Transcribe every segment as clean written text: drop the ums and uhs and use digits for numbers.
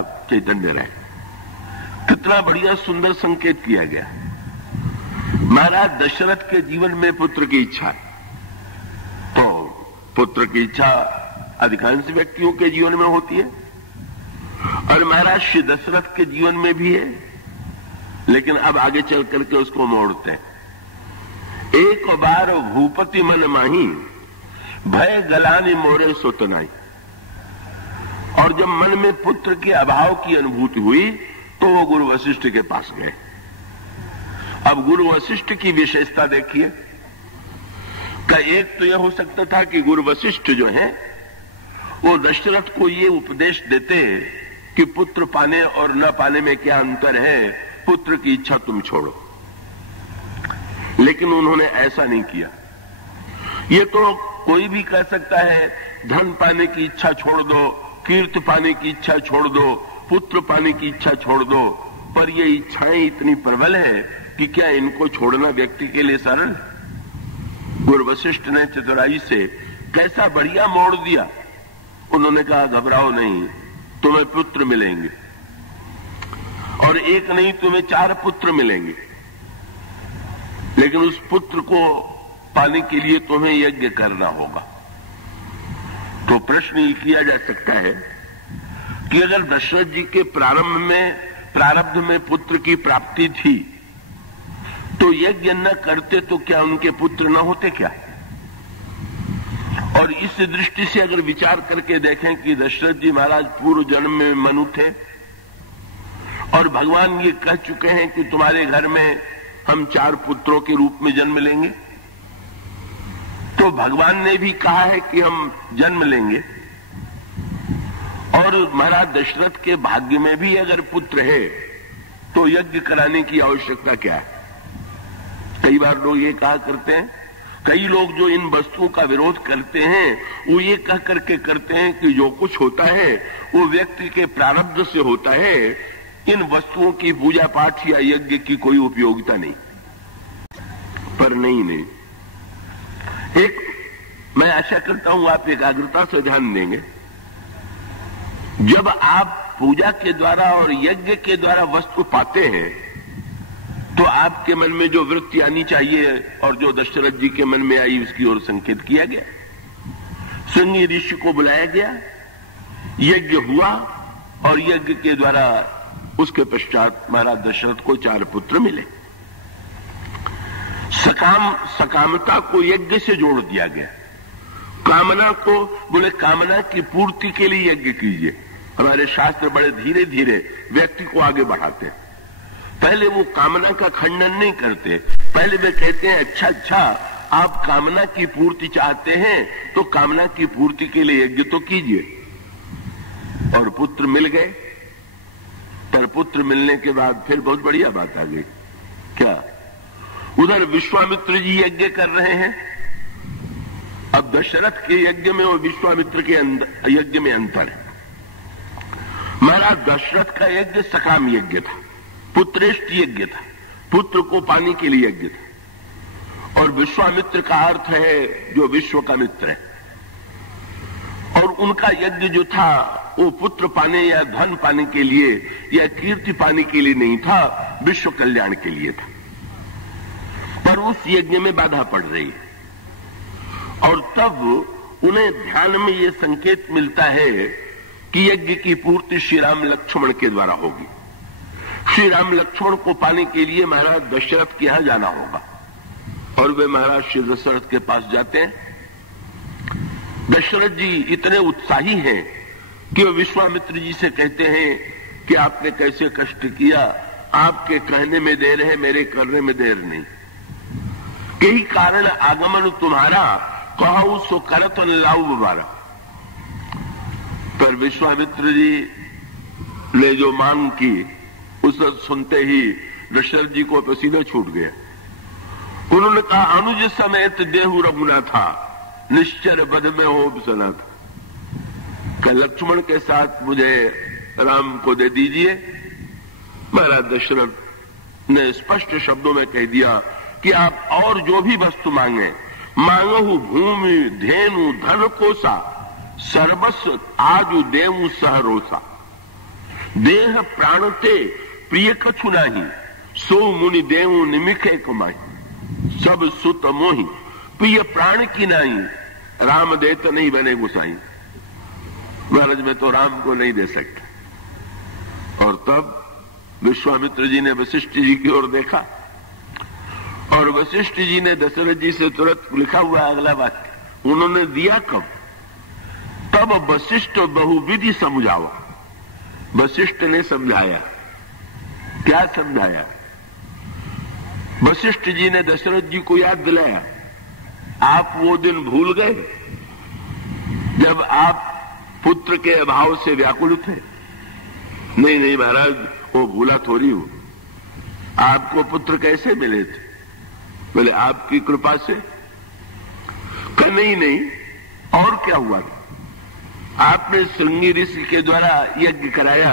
चैतन्य रहे। कितना बढ़िया सुंदर संकेत किया गया। महाराज दशरथ के जीवन में पुत्र की इच्छा, तो पुत्र की इच्छा अधिकांश व्यक्तियों के जीवन में होती है और महाराज श्री दशरथ के जीवन में भी है, लेकिन अब आगे चल करके उसको मोड़ते हैं। एक बार भूपति मन माही, भय गलानी मोरे सोतनाई। और जब मन में पुत्र के अभाव की अनुभूति हुई तो वो गुरु वशिष्ठ के पास गए। अब गुरु वशिष्ठ की विशेषता देखिए का एक तो यह हो सकता था कि गुरु वशिष्ठ जो है वो दशरथ को ये उपदेश देते कि पुत्र पाने और न पाने में क्या अंतर है, पुत्र की इच्छा तुम छोड़ो। लेकिन उन्होंने ऐसा नहीं किया। ये तो कोई भी कह सकता है धन पाने की इच्छा छोड़ दो, कीर्ति पाने की इच्छा छोड़ दो, पुत्र पाने की इच्छा छोड़ दो, पर ये इच्छाएं इतनी प्रबल है कि क्या इनको छोड़ना व्यक्ति के लिए सरल? गुरु वशिष्ठ ने चतुराई से कैसा बढ़िया मोड़ दिया। उन्होंने कहा घबराओ नहीं, तुम्हें पुत्र मिलेंगे और एक नहीं तुम्हें 4 पुत्र मिलेंगे, लेकिन उस पुत्र को पाने के लिए तुम्हें यज्ञ करना होगा। तो प्रश्न ये किया जा सकता है कि अगर दशरथ जी के प्रारब्ध में पुत्र की प्राप्ति थी तो यज्ञ न करते तो क्या उनके पुत्र न होते क्या? और इस दृष्टि से अगर विचार करके देखें कि दशरथ जी महाराज पूर्व जन्म में मनु थे और भगवान ये कह चुके हैं कि तुम्हारे घर में हम 4 पुत्रों के रूप में जन्म लेंगे, तो भगवान ने भी कहा है कि हम जन्म लेंगे। और महाराज दशरथ के भाग्य में भी अगर पुत्र है तो यज्ञ कराने की आवश्यकता क्या है? कई बार लोग ये कहा करते हैं, कई लोग जो इन वस्तुओं का विरोध करते हैं वो ये कह करके करते हैं कि जो कुछ होता है वो व्यक्ति के प्रारब्ध से होता है, इन वस्तुओं की पूजा पाठ या यज्ञ की कोई उपयोगिता नहीं। पर नहीं, एक मैं आशा करता हूं आप एकाग्रता से ध्यान देंगे। जब आप पूजा के द्वारा और यज्ञ के द्वारा वस्तु पाते हैं तो आपके मन में जो वृत्ति आनी चाहिए और जो दशरथ जी के मन में आई उसकी ओर संकेत किया गया। सिंह ऋषि को बुलाया गया, यज्ञ हुआ और यज्ञ के द्वारा उसके पश्चात महाराज दशरथ को 4 पुत्र मिले। सकामता को यज्ञ से जोड़ दिया गया। कामना को बोले कामना की पूर्ति के लिए यज्ञ कीजिए। हमारे शास्त्र बड़े धीरे धीरे व्यक्ति को आगे बढ़ाते हैं। पहले वो कामना का खंडन नहीं करते, पहले वे कहते हैं अच्छा आप कामना की पूर्ति चाहते हैं तो कामना की पूर्ति के लिए यज्ञ तो कीजिए। और पुत्र मिल गए, पर पुत्र मिलने के बाद फिर बहुत बढ़िया बात आ गई। क्या? उधर विश्वामित्र जी यज्ञ कर रहे हैं। अब दशरथ के यज्ञ में और विश्वामित्र के यज्ञ में अंतर है। महाराज दशरथ का यज्ञ सकाम यज्ञ था, पुत्रेष्ट यज्ञ था, पुत्र को पाने के लिए यज्ञ था। और विश्वामित्र का अर्थ है जो विश्व का मित्र है। और उनका यज्ञ जो था वो पुत्र पाने या धन पाने के लिए या कीर्ति पाने के लिए नहीं था, विश्व कल्याण के लिए था। पर उस यज्ञ में बाधा पड़ रही है और तब उन्हें ध्यान में ये संकेत मिलता है कि यज्ञ की पूर्ति श्री राम लक्ष्मण के द्वारा होगी। श्री राम लक्ष्मण को पाने के लिए महाराज दशरथ के यहां जाना होगा। और वे महाराज श्री दशरथ के पास जाते हैं। दशरथ जी इतने उत्साही हैं कि वे विश्वामित्र जी से कहते हैं कि आपने कैसे कष्ट किया, आपके कहने में देर है, मेरे करने में देर नहीं। कई कारण आगमन तुम्हारा, कहू सो करत न लाऊ बारा। पर विश्वामित्र जी ने जो मांग की उसे सुनते ही दशरथ जी को पसीना छूट गया। उन्होंने कहा अनुज समेत देहु रघुनाथा, निश्चर बद में हो बसना था। लक्ष्मण के साथ मुझे राम को दे दीजिए। महाराज दशरथ ने स्पष्ट शब्दों में कह दिया कि आप और जो भी वस्तु मांगे, मांगहु भूमि धेनु धन कोसा, सर्वस्व आजु देवु सहरोसा। देह प्राणते प्रिय कछु नाही, सो मुनि देव निमिखे कमाई, सब सुत मोही प्रिय प्राण की नाही, राम देत नहीं बने गुसाई। महाराज मैं तो राम को नहीं दे सकता। और तब विश्वामित्र जी ने वशिष्ठ जी की ओर देखा और वशिष्ठ जी ने दशरथ जी से तुरंत लिखा हुआ अगला वाक्य उन्होंने दिया कब? तब वशिष्ठ बहुविधि समझावा। वशिष्ठ ने समझाया। क्या समझाया? वशिष्ठ जी ने दशरथ जी को याद दिलाया, आप वो दिन भूल गए जब आप पुत्र के अभाव से व्याकुल थे? नहीं नहीं महाराज, वो भूला थोड़ी हूं। आपको पुत्र कैसे मिले थे? बोले आपकी कृपा से। नहीं, और क्या हुआ? आपने श्रृंगी ऋषि के द्वारा यज्ञ कराया,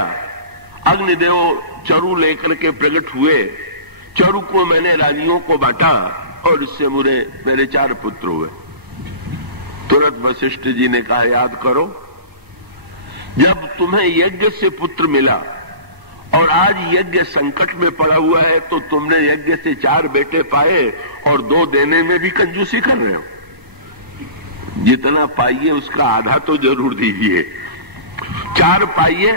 अग्निदेव चरु लेकर के प्रकट हुए, चरु को मैंने रानियों को बांटा और इससे मेरे 4 पुत्र हुए। तुरंत वशिष्ठ जी ने कहा याद करो, जब तुम्हें यज्ञ से पुत्र मिला और आज यज्ञ संकट में पड़ा हुआ है तो तुमने यज्ञ से 4 बेटे पाए और 2 देने में भी कंजूसी कर रहे हो। जितना पाइए उसका आधा तो जरूर दीजिए। 4 पाइए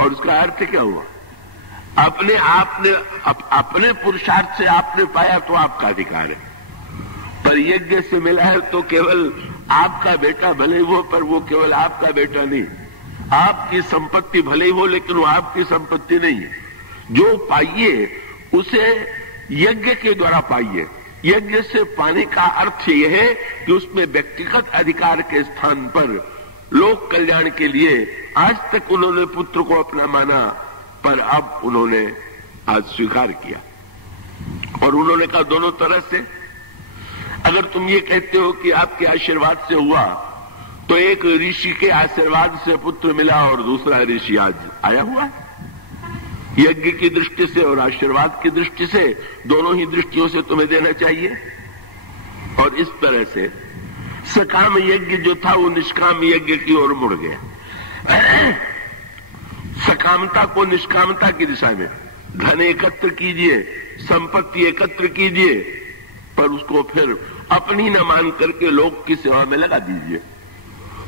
और उसका अर्थ क्या हुआ? अपने पुरुषार्थ से आपने पाया तो आपका अधिकार है, पर यज्ञ से मिला है तो केवल आपका बेटा भले ही हो, पर वो केवल आपका बेटा नहीं। आपकी संपत्ति भले ही हो लेकिन वो आपकी संपत्ति नहीं है। जो पाइए उसे यज्ञ के द्वारा पाइए। यज्ञ से पाने का अर्थ यह है कि उसमें व्यक्तिगत अधिकार के स्थान पर लोक कल्याण के लिए आज तक उन्होंने पुत्र को अपना माना, पर अब उन्होंने आज स्वीकार किया। और उन्होंने कहा दोनों तरह से, अगर तुम ये कहते हो कि आपके आशीर्वाद से हुआ तो एक ऋषि के आशीर्वाद से पुत्र मिला और दूसरा ऋषि आज आया हुआ है। यज्ञ की दृष्टि से और आशीर्वाद की दृष्टि से, दोनों ही दृष्टियों से तुम्हें देना चाहिए। और इस तरह से सकाम यज्ञ जो था वो निष्काम यज्ञ की ओर मुड़ गया। सकामता को निष्कामता की दिशा में, धन एकत्र कीजिए, संपत्ति एकत्र कीजिए, पर उसको फिर अपनी न मान करके लोक की सेवा में लगा दीजिए।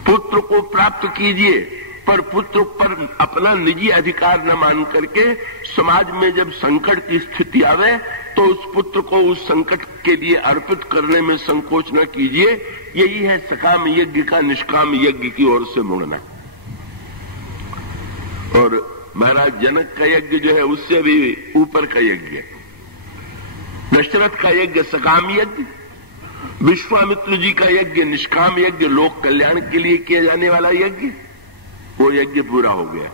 पुत्र को प्राप्त कीजिए, पर पुत्र पर अपना निजी अधिकार न मान करके समाज में जब संकट की स्थिति आवे तो उस पुत्र को उस संकट के लिए अर्पित करने में संकोच न कीजिए। यही है सकाम यज्ञ का निष्काम यज्ञ की ओर से मुड़ना। और महाराज जनक का यज्ञ जो है उससे भी ऊपर का यज्ञ है। दशरथ का यज्ञ सकाम यज्ञ, विश्वामित्र जी का यज्ञ निष्काम यज्ञ, लोक कल्याण के लिए किया जाने वाला यज्ञ, वो यज्ञ पूरा हो गया।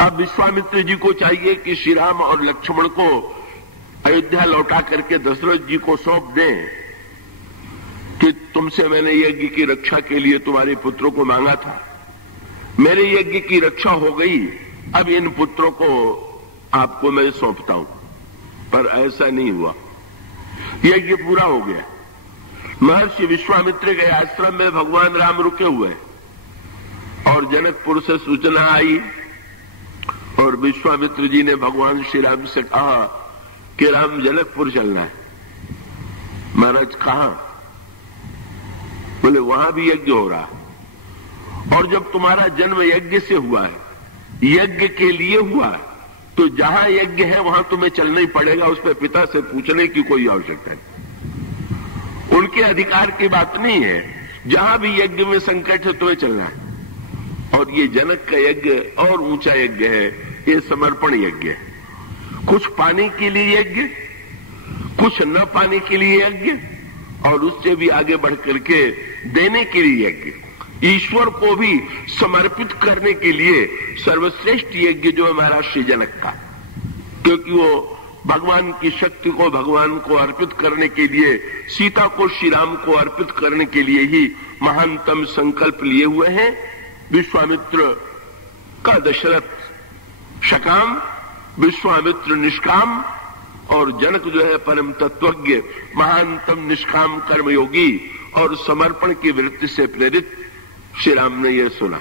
अब विश्वामित्र जी को चाहिए कि श्री राम और लक्ष्मण को अयोध्या लौटा करके दशरथ जी को सौंप दें कि तुमसे मैंने यज्ञ की रक्षा के लिए तुम्हारे पुत्रों को मांगा था, मेरे यज्ञ की रक्षा हो गई, अब इन पुत्रों को आपको मैं सौंपता हूं। पर ऐसा नहीं हुआ, यज्ञ पूरा हो गया। महर्षि विश्वामित्र के आश्रम में भगवान राम रुके हुए और जनकपुर से सूचना आई और विश्वामित्र जी ने भगवान श्री राम से कहा कि राम जनकपुर चलना है। महाराज कहां? बोले वहां भी यज्ञ हो रहा है, और जब तुम्हारा जन्म यज्ञ से हुआ है, यज्ञ के लिए हुआ है, तो जहां यज्ञ है वहां तुम्हें चलना ही पड़ेगा। उस पर पिता से पूछने की कोई आवश्यकता नहीं, उनके अधिकार की बात नहीं है। जहां भी यज्ञ में संकट है तुम्हें चलना है। और ये जनक का यज्ञ और ऊंचा यज्ञ है, ये समर्पण यज्ञ है। कुछ पाने के लिए यज्ञ, कुछ न पाने के लिए यज्ञ, और उससे भी आगे बढ़ करके देने के लिए यज्ञ, ईश्वर को भी समर्पित करने के लिए सर्वश्रेष्ठ यज्ञ जो है महाराज श्री जनक का, क्योंकि वो भगवान की शक्ति को भगवान को अर्पित करने के लिए, सीता को श्री राम को अर्पित करने के लिए ही महानतम संकल्प लिए हुए हैं। विश्वामित्र का दशरथ सकाम, विश्वामित्र निष्काम, और जनक जो है परम तत्वज्ञ, महानतम निष्काम कर्मयोगी और समर्पण की वृत्ति से प्रेरित। श्री राम ने यह सुना।